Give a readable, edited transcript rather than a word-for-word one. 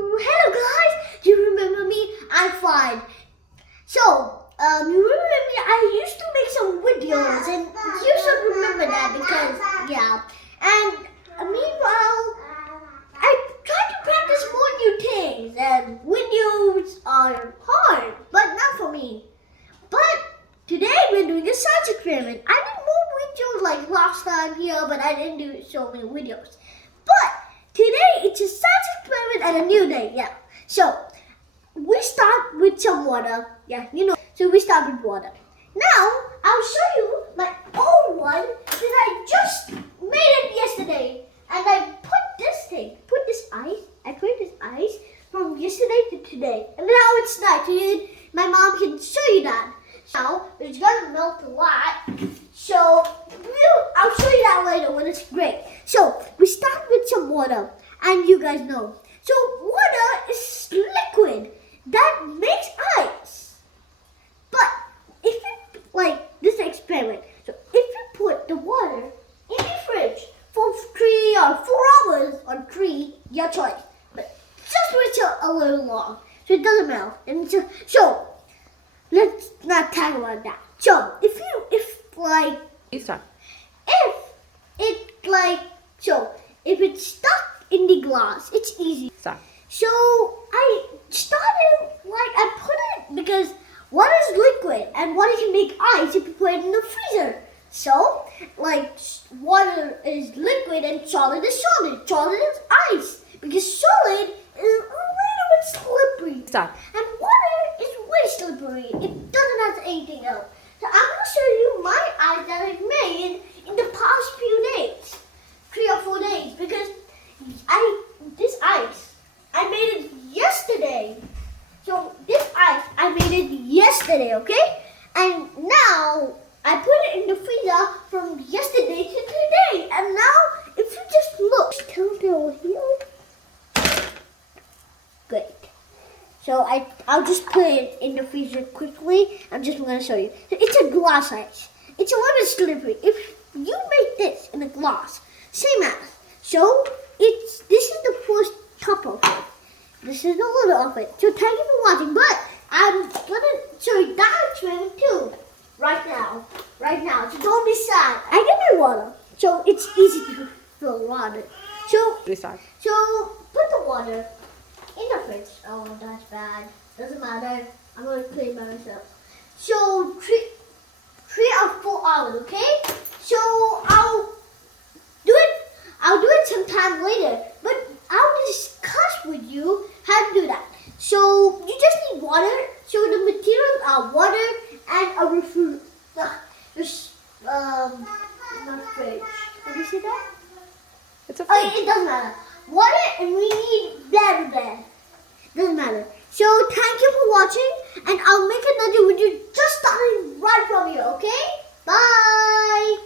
Hello guys, do you remember me? I'm fine. So, you remember me? I used to make some videos and you should remember that because, yeah. And meanwhile, I try to practice more new things and videos are hard, but not for me. But today we're doing a science experiment. I did more videos like last time here, but I didn't do so many videos. But today it's a science experiment and a new day, yeah. So we start with some water, yeah, you know. So we start with water. Now I'll show you my old one that I just made it yesterday, and I put this ice. I put this ice from yesterday to today, and now it's night. So my mom can show you that. Now it's gonna melt a lot, so I'll show you that later when it's great. So we start with some water, and you guys know. So water is liquid that makes ice. But if you like this experiment, so if you put the water in the fridge for 3 or 4 hours or 3, your choice. But just wait a little long so it doesn't melt. And so let's not talk about that. So if it's stuck in the glass, it's easy. Stop. So I put it because water is liquid and water can make ice if you put it in the freezer. So water is liquid and solid is solid. Solid is ice because solid is a little bit slippery. Stop. And water is way slippery. It doesn't have anything else. So I'm going to show you my ice that I've made in the past few days. 3 or 4 days. Because this ice, I made it yesterday. So this ice, I made it yesterday, okay? And now, I put it in the freezer from yesterday to today. And now, if you just look, still there here. Great. So I'll just put it in the freezer quickly. I'm just going to show you. So it's a glass ice. It's a little bit slippery. If you make this in a glass, same as. So this is the first cup of it. This is a little of it. So thank you for watching. But I'm going to show you that experiment too. Right now. So don't be sad. I get my water. So it's easy to fill water. So put the water in the fridge. Oh, that's bad. Doesn't matter. I'm going to clean by myself. So 3 or 4 hours, okay? So I'll do it sometime later. But I'll discuss with you how to do that. So you just need water. So the materials are water and a refrigerator. Not fridge. What did you say that? It's a fridge. Oh, it doesn't matter. Water and we need blah. Doesn't matter. So thank you for watching, and I'll make another video just starting right from here, okay? Bye!